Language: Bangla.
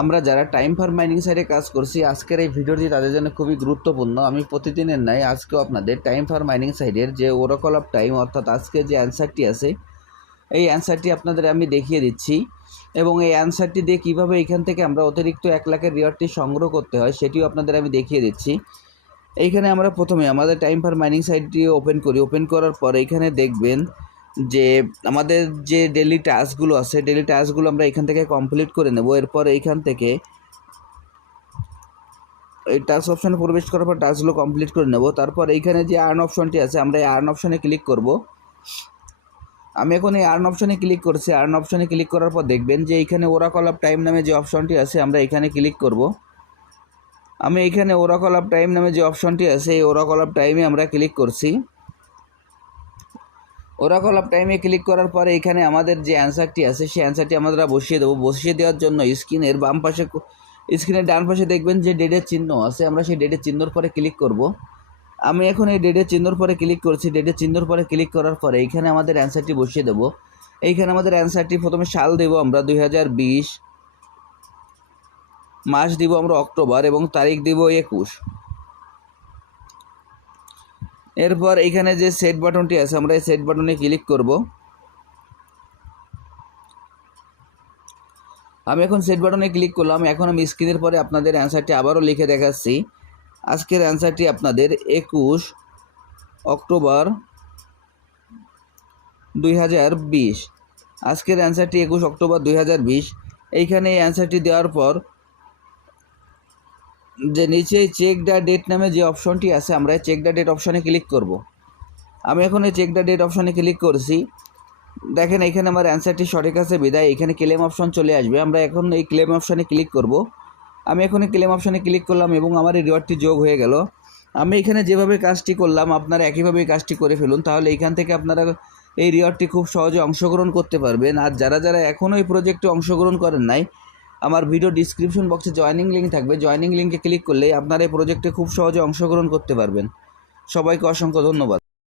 আমরা যারা টাইম ফার মাইনিং সাইডে কাজ করছি, আজকের এই ভিডিওটি তাদের জন্য খুবই গুরুত্বপূর্ণ। আমি প্রতিদিনের নাই আজকেও আপনাদের টাইম ফার মাইনিং সাইডের যে ওরাকল অফ টাইম অর্থাৎ আজকে যে অ্যান্সারটি আছে, এই অ্যান্সারটি আপনাদের আমি দেখিয়ে দিচ্ছি। এবং এই অ্যান্সারটি দিয়ে কীভাবে এখান থেকে আমরা অতিরিক্ত এক লাখের রিওয়ার্ডটি সংগ্রহ করতে হয়, সেটিও আপনাদের আমি দেখিয়ে দিচ্ছি। এইখানে আমরা প্রথমে আমাদের টাইম ফার মাইনিং সাইটটি ওপেন করি। ওপেন করার পর এখানে দেখবেন যে আমাদের যে ডেলি টাস্কগুলো আছে ডেলি টাস্কগুলো আমরা এখান থেকে কমপ্লিট করে নেব। এরপর এইখান থেকে এই টাস্ক অপশানে প্রবেশ করার পর টাস্কগুলো কমপ্লিট করে নেব। তারপর এইখানে যে আর্ন অপশনটি আছে, আমরা এই আর্ন অপশানে ক্লিক করব। আমি এখন এই আর্ন অপশানে ক্লিক করছি। আর্ন অপশানে ক্লিক করার পর দেখবেন যে এইখানে ওরাকল অফ টাইম নামে যে অপশনটি আছে, আমরা এখানে ক্লিক করব। আমি এখানে ওরাকল অফ টাইম নামে যে অপশনটি আছে, এই ওরাকল অফ টাইমে আমরা ক্লিক করছি। ওরাকল অফ টাইমে ক্লিক করার পরে এখানে আমাদের যে অ্যান্সারটি আছে, সেই অ্যান্সারটি আমরা বসিয়ে দেবো। বসিয়ে দেওয়ার জন্য স্ক্রিনের বাম পাশে স্ক্রিনের ডান পাশে দেখবেন যে ডেটের চিহ্ন আছে, আমরা সেই ডেটের চিহ্নর পরে ক্লিক করব। আমি এখন এই ডেটের চিহ্নর পরে ক্লিক করছি। ডেটের চিহ্নর পরে ক্লিক করার পরে এইখানে আমাদের অ্যান্সারটি বসিয়ে দেবো। এইখানে আমাদের অ্যান্সারটি প্রথমে সাল দেবো আমরা, দুই হাজার বিশ। মাস দিব আমরা অক্টোবর এবং তারিখ দিব একুশ। এরপর এখানে যে সেট বাটনটি আছে, আমরা এই সেট বাটনে ক্লিক করব। আমি এখন সেট বাটনে ক্লিক করলাম এখন আমি স্ক্রিনের পরে আপনাদের অ্যান্সারটি আবারও লিখে দেখাচ্ছি। আজকের অ্যান্সারটি আপনাদের একুশ অক্টোবর দুই হাজার বিশ। আজকের অ্যান্সারটি একুশ অক্টোবর দুই হাজার বিশ। এইখানে এই অ্যান্সারটি দেওয়ার পর যে নিচে চেক দ্য ডেট নামে যে অপশনটি আছে, আমরা চেক দ্য ডেট অপশানে ক্লিক করব। আমি এখন এই চেক দ্য ডেট অপশানে ক্লিক করছি। দেখেন এখানে আমার অ্যান্সারটি সঠিক আছে, বিদায়। এখানে ক্লেম অপশন চলে আসবে। আমরা এখন এই ক্লেম অপশানে ক্লিক করব। আমি এখন ক্লেম অপশানে ক্লিক করলাম এবং আমার এই রিওয়ার্ডটি যোগ হয়ে গেল। আমি এখানে যেভাবে কাজটি করলাম, আপনারা একইভাবে এই কাজটি করে ফেলুন। তাহলে এখান থেকে আপনারা এই রিওয়ার্ডটি খুব সহজে অংশগ্রহণ করতে পারবেন। আর যারা যারা এখনও এই প্রজেক্টে অংশগ্রহণ করেন নাই আমার ভিডিও ডিসক্রিপশন বক্সে জয়নিং লিঙ্ক থাকবে। জয়নিং লিঙ্কে ক্লিক করলে আপনারা এই প্রজেক্টে খুব সহজে অংশগ্রহণ করতে পারবেন। সবাইকে অসংখ্য ধন্যবাদ।